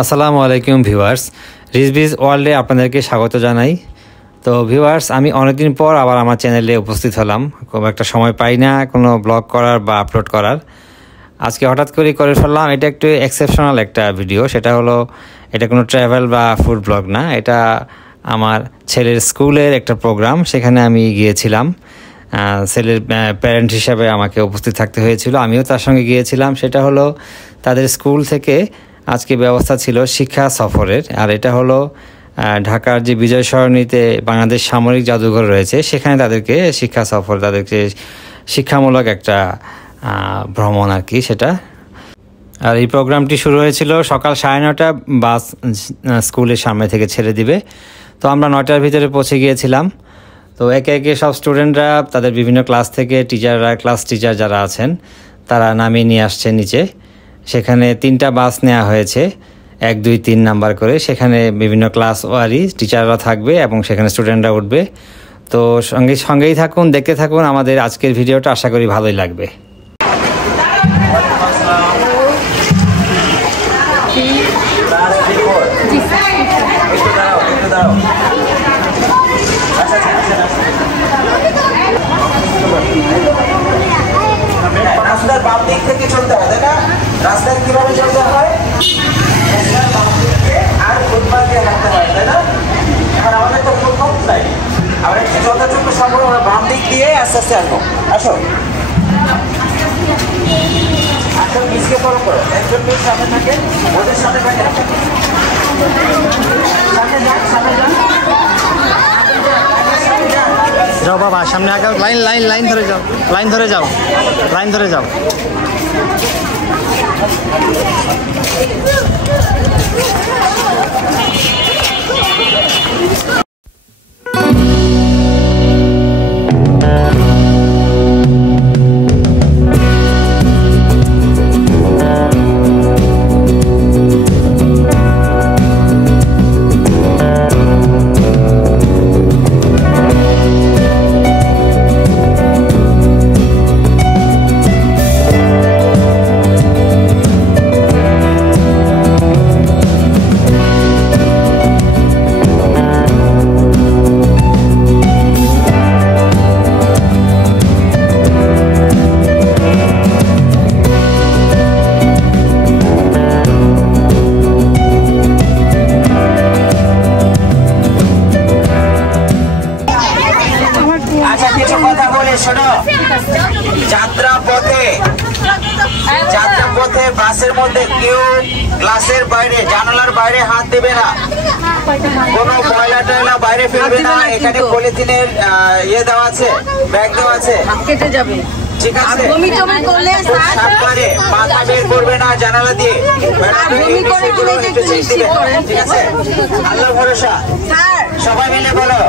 আসসালামু আলাইকুম ভিউয়ার্স, রিজভিজ ওয়ার্ল্ডে আপনাদেরকে স্বাগত জানাই। তো ভিউয়ার্স, আমি অনেকদিন পর আবার আমার চ্যানেলে উপস্থিত হলাম। খুব একটা সময় পাই না কোনো ব্লগ করার বা আপলোড করার। আজকে হঠাৎ করে ফেললাম। এটা একটু এক্সেপশনাল একটা ভিডিও। সেটা হলো, এটা কোনো ট্রাভেল বা ফুড ব্লগ না, এটা আমার ছেলের স্কুলের একটা প্রোগ্রাম। সেখানে আমি গিয়েছিলাম, ছেলের প্যারেন্ট হিসাবে আমাকে উপস্থিত থাকতে হয়েছিল। আমিও তার সঙ্গে গিয়েছিলাম। সেটা হলো, তাদের স্কুল থেকে আজকে ব্যবস্থা ছিল শিক্ষা সফরের। আর এটা হলো ঢাকার যে বিজয় সরণিতে বাংলাদেশ সামরিক জাদুঘর রয়েছে, সেখানে তাদেরকে শিক্ষা সফর, তাদেরকে শিক্ষামূলক একটা ভ্রমণ আর কি সেটা। আর এই প্রোগ্রামটি শুরু হয়েছিল সকাল 9:30, বাস স্কুলের সামনে থেকে ছেড়ে দিবে। তো আমরা 9টার ভিতরে পৌঁছে গিয়েছিলাম। তো একে একে সব স্টুডেন্টরা তাদের বিভিন্ন ক্লাস থেকে টিচাররা, ক্লাস টিচার যারা আছেন তারা নামিয়ে নিয়ে আসছে নিচে। সেখানে 3টা বাস নেওয়া হয়েছে, 1, 2, 3 নাম্বার করে। সেখানে বিভিন্ন ক্লাস ওয়ারি টিচাররা থাকবে এবং সেখানে স্টুডেন্টরা উঠবে। তো সঙ্গেই থাকুন, দেখতে থাকুন আমাদের আজকের ভিডিওটা। আশা করি ভালোই লাগবে। রাস্তার বাম দিক থেকে চলতে হয়, তাই না? রাস্তায় কিভাবে চলতে হয়? বাম দিকে আর ফুটপাথ দিয়ে হাঁটতে হয়, তাই না? এখন আমাদের তো ফুটপাথ নাই, আমরা একটু যতটুকু সম্ভব আমরা বাম দিক দিয়ে আস্তে আস্তে আসবো। আসো আসো, মিসকে ফলো করো। একজন মিস সামনে থাকে, ওদের সামনে থাকে, সামনে যান, সামনে যান, যাও বাবা, সামনে আগে লাইন ধরে যাও, লাইন ধরে যাও। যাত্রাপথে বাসের মধ্যে কেউ গ্লাসের বাইরে, জানালার বাইরে হাত দেবে না, কোনো ময়লা টয়লা বাইরে ফেলবে না। এখানে পলিথিনের দেওয়া আছে, ব্যাগ দেওয়া আছে, কেটে যাবে, ঠিক আছে? সাবধানে, মাথা বের করবে না জানালা দিয়ে, ঠিক আছে? আল্লাহ ভরসা। সবাই মিলে বলো,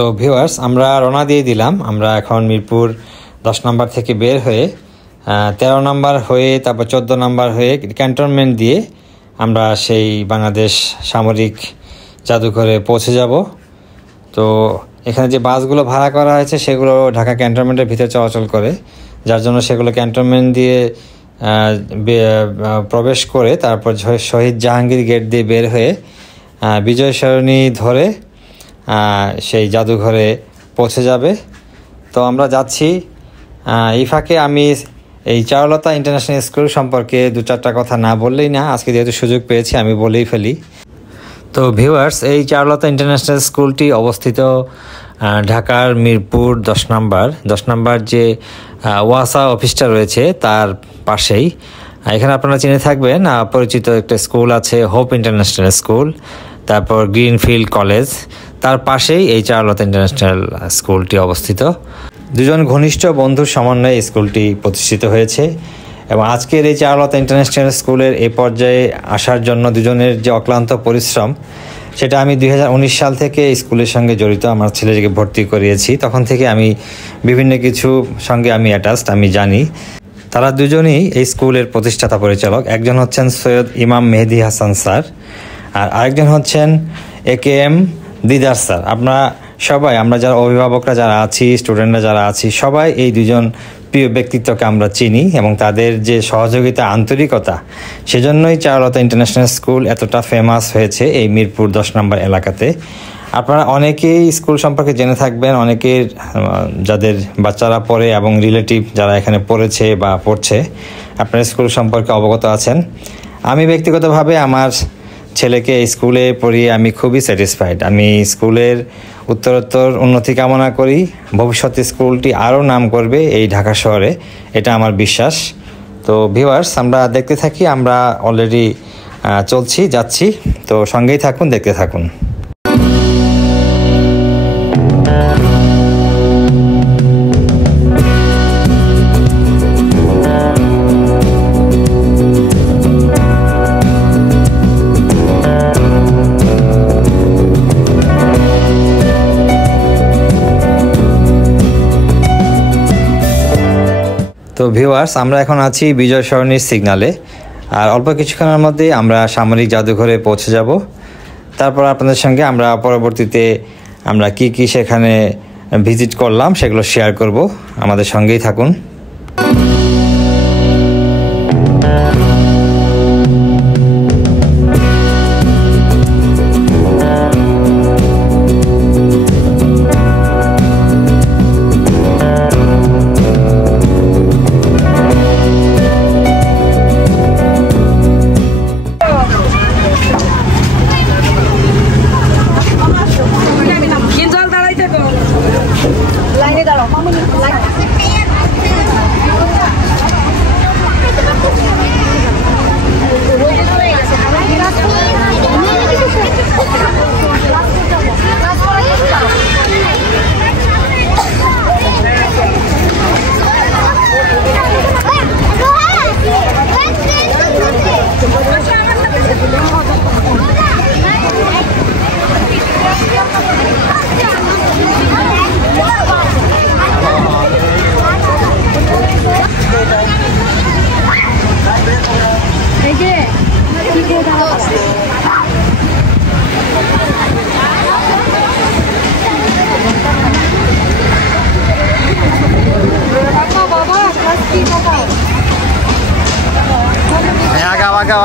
তো ভিউয়ার্স, আমরা রওনা দিয়ে দিলাম। আমরা এখন মিরপুর 10 নাম্বার থেকে বের হয়ে 13 নাম্বার হয়ে, তারপর 14 নাম্বার হয়ে ক্যান্টনমেন্ট দিয়ে আমরা সেই বাংলাদেশ সামরিক জাদুঘরে পৌঁছে যাব। তো এখানে যে বাসগুলো ভাড়া করা হয়েছে সেগুলো ঢাকা ক্যান্টনমেন্টের ভিতরে চলাচল করে, যার জন্য সেগুলো ক্যান্টনমেন্ট দিয়ে প্রবেশ করে তারপর শহীদ জাহাঙ্গীর গেট দিয়ে বের হয়ে বিজয় সরণি ধরে সেই জাদুঘরে পৌঁছে যাবে। তো আমরা যাচ্ছি। এই ফাঁকে আমি এই চারুলতা ইন্টারন্যাশনাল স্কুল সম্পর্কে 2-4টা কথা না বললেই না, আজকে যেহেতু সুযোগ পেয়েছি আমি বলেই ফেলি। তো ভিউয়ার্স, এই চারুলতা ইন্টারন্যাশনাল স্কুলটি অবস্থিত ঢাকার মিরপুর 10 নম্বর যে ওয়াসা অফিসটা রয়েছে তার পাশেই। এখানে আপনারা চিনে থাকবেন, পরিচিত একটা স্কুল আছে হোপ ইন্টারন্যাশনাল স্কুল, তারপর গ্রিনফিল্ড কলেজ, তার পাশেই এই চারুলতা ইন্টারন্যাশনাল স্কুলটি অবস্থিত। দুজন ঘনিষ্ঠ বন্ধুর সমন্বয়ে এই স্কুলটি প্রতিষ্ঠিত হয়েছে এবং আজকের এই চারুলতা ইন্টারন্যাশনাল স্কুলের এই পর্যায়ে আসার জন্য দুজনের যে অক্লান্ত পরিশ্রম, সেটা আমি 2019 সাল থেকে স্কুলের সঙ্গে জড়িত। আমার ছেলেকে ভর্তি করিয়েছি, তখন থেকে আমি বিভিন্ন কিছু সঙ্গে আমি অ্যাটাচড, আমি জানি। তারা দুজনই এই স্কুলের প্রতিষ্ঠাতা পরিচালক। একজন হচ্ছেন সৈয়দ ইমাম মেহেদি হাসান স্যার, আর আরেকজন হচ্ছেন AKM দিদার স্যার। আমরা যারা অভিভাবকরা যারা আছি, স্টুডেন্টরা যারা আছি, সবাই এই দুজন প্রিয় ব্যক্তিত্বকে আমরা চিনি এবং তাদের যে সহযোগিতা, আন্তরিকতা, সেজন্যই চারুলতা ইন্টারন্যাশনাল স্কুল এতটা ফেমাস হয়েছে এই মিরপুর 10 নম্বর এলাকাতে। আপনারা অনেকেই স্কুল সম্পর্কে জেনে থাকবেন, অনেকের যাদের বাচ্চারা পড়ে এবং রিলেটিভ যারা এখানে পড়েছে বা পড়ছে, আপনারা স্কুল সম্পর্কে অবগত আছেন। আমি ব্যক্তিগতভাবে আমার ছেলেকে স্কুলে পড়িয়ে আমি খুবই স্যাটিসফাইড। আমি স্কুলের উত্তরোত্তর উন্নতি কামনা করি। ভবিষ্যতে স্কুলটি আরও নাম করবে এই ঢাকা শহরে, এটা আমার বিশ্বাস। তো ভিউয়ার্স, আমরা দেখতে থাকি, আমরা অলরেডি যাচ্ছি, তো সঙ্গেই থাকুন, দেখতে থাকুন। তো ভিউয়ার্স, আমরা এখন আছি বিজয় সরণির সিগনালে, আর অল্প কিছুক্ষণের মধ্যে আমরা সামরিক জাদুঘরে পৌঁছে যাব। তারপর আপনাদের সঙ্গে আমরা পরবর্তীতে আমরা কি সেখানে ভিজিট করলাম সেগুলো শেয়ার করব। আমাদের সঙ্গেই থাকুন।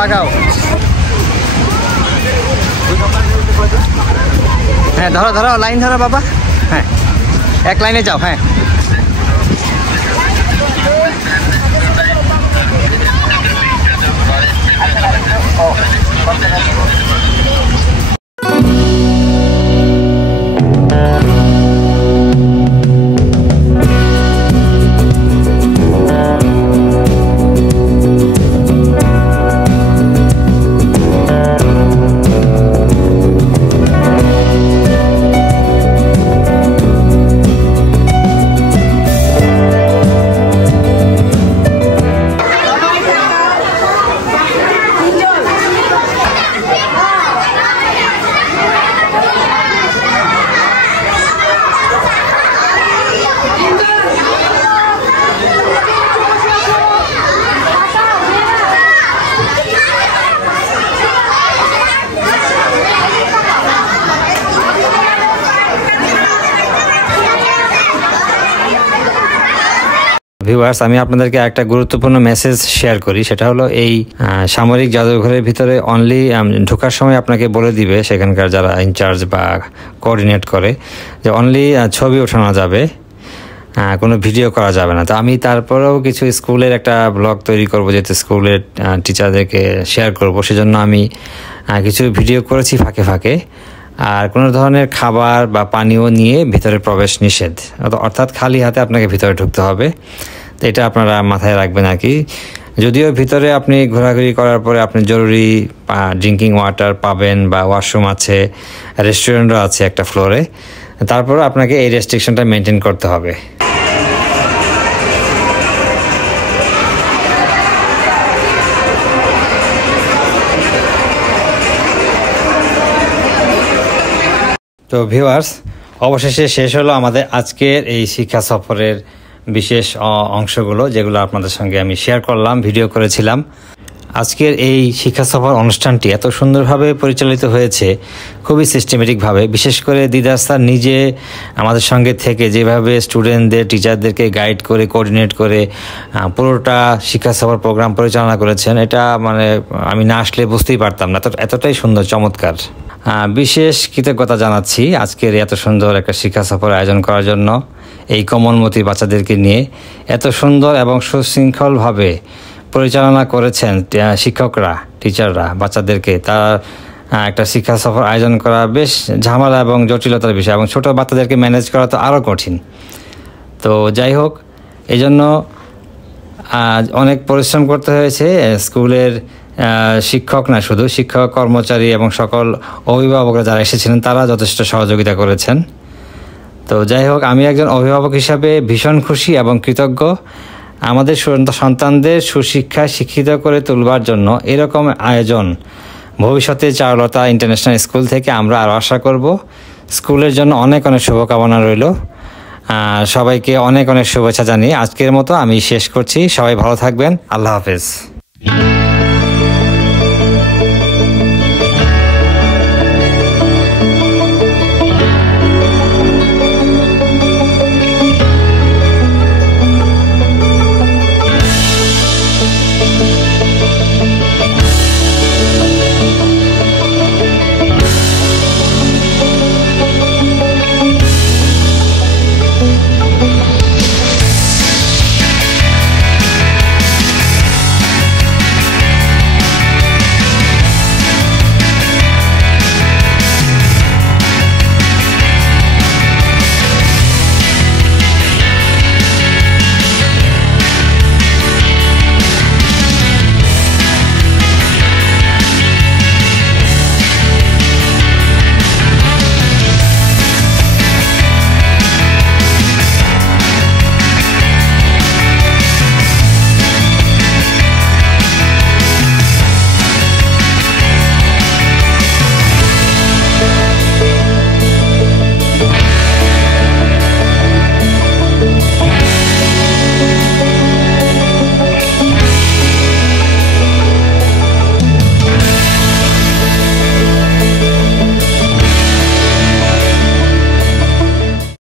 আগাও। হ্যাঁ, ধরো লাইন ধরো বাবা। হ্যাঁ, এক লাইনে যাও। হ্যাঁ, ভিউয়ার্স, আমি আপনাদেরকে একটা গুরুত্বপূর্ণ মেসেজ শেয়ার করি। সেটা হলো এই সামরিক জাদুঘরের ভিতরে অনলি ঢোকার সময় আপনাকে বলে দিবে সেখানকার যারা ইনচার্জ বা কোঅর্ডিনেট করে যে অনলি ছবি ওঠানো যাবে, কোনো ভিডিও করা যাবে না। তো আমি তারপরেও কিছু স্কুলের একটা ব্লগ তৈরি করব, যেহেতু স্কুলের টিচারদেরকে শেয়ার করব, সেজন্য আমি কিছু ভিডিও করেছি ফাঁকে ফাঁকে। আর কোনো ধরনের খাবার বা পানীয় নিয়ে ভিতরে প্রবেশ নিষেধ, অর্থাৎ খালি হাতে আপনাকে ভিতরে ঢুকতে হবে। তো এটা আপনারা মাথায় রাখবেন আর কি। যদিও ভিতরে আপনি ঘোরাঘুরি করার পরে আপনি জরুরি ড্রিঙ্কিং ওয়াটার পাবেন বা ওয়াশরুম আছে, রেস্টুরেন্টও আছে একটা ফ্লোরে, তারপরে আপনাকে এই রেস্ট্রিকশনটা মেনটেন করতে হবে। তো ভিউয়ার্স, অবশেষে শেষ হলো আমাদের আজকের এই শিক্ষা সফরের বিশেষ অংশগুলো, যেগুলো আপনাদের সঙ্গে আমি শেয়ার করলাম, ভিডিও করেছিলাম। আজকের এই শিক্ষা সফর অনুষ্ঠানটি এত সুন্দরভাবে পরিচালিত হয়েছে, খুবই সিস্টেমেটিকভাবে। বিশেষ করে দিদার স্যার নিজে আমাদের সঙ্গে থেকে যেভাবে স্টুডেন্টদের, টিচারদেরকে গাইড করে, কোঅর্ডিনেট করে পুরোটা শিক্ষা সফর প্রোগ্রাম পরিচালনা করেছেন, এটা মানে আমি না আসলে বুঝতেই পারতাম না, এতটাই সুন্দর, চমৎকার। বিশেষ কৃতজ্ঞতা জানাচ্ছি আজকের এত সুন্দর একটা শিক্ষা সফর আয়োজন করার জন্য। এই কোমলমতি বাচ্চাদেরকে নিয়ে এত সুন্দর এবং সুশৃঙ্খলভাবে পরিচালনা করেছেন শিক্ষকরা, টিচাররা বাচ্চাদেরকে। তার একটা শিক্ষা সফর আয়োজন করা বেশ ঝামেলা এবং জটিলতার বিষয়, এবং ছোটো বাচ্চাদেরকে ম্যানেজ করা তো আরও কঠিন। তো যাই হোক, এই জন্য অনেক পরিশ্রম করতে হয়েছে স্কুলের শিক্ষক না, শুধু শিক্ষক, কর্মচারী এবং সকল অভিভাবকরা যারা এসেছিলেন তারা যথেষ্ট সহযোগিতা করেছেন। তো যাই হোক, আমি একজন অভিভাবক হিসাবে ভীষণ খুশি এবং কৃতজ্ঞ। আমাদের সন্তানদের সুশিক্ষায় শিক্ষিত করে তুলবার জন্য এরকম আয়োজন ভবিষ্যতে চারুলতা ইন্টারন্যাশনাল স্কুল থেকে আমরা আরও আশা করব। স্কুলের জন্য অনেক অনেক শুভকামনা রইল। সবাইকে অনেক অনেক শুভেচ্ছা জানিয়ে আজকের মতো আমি শেষ করছি। সবাই ভালো থাকবেন। আল্লাহ হাফেজ।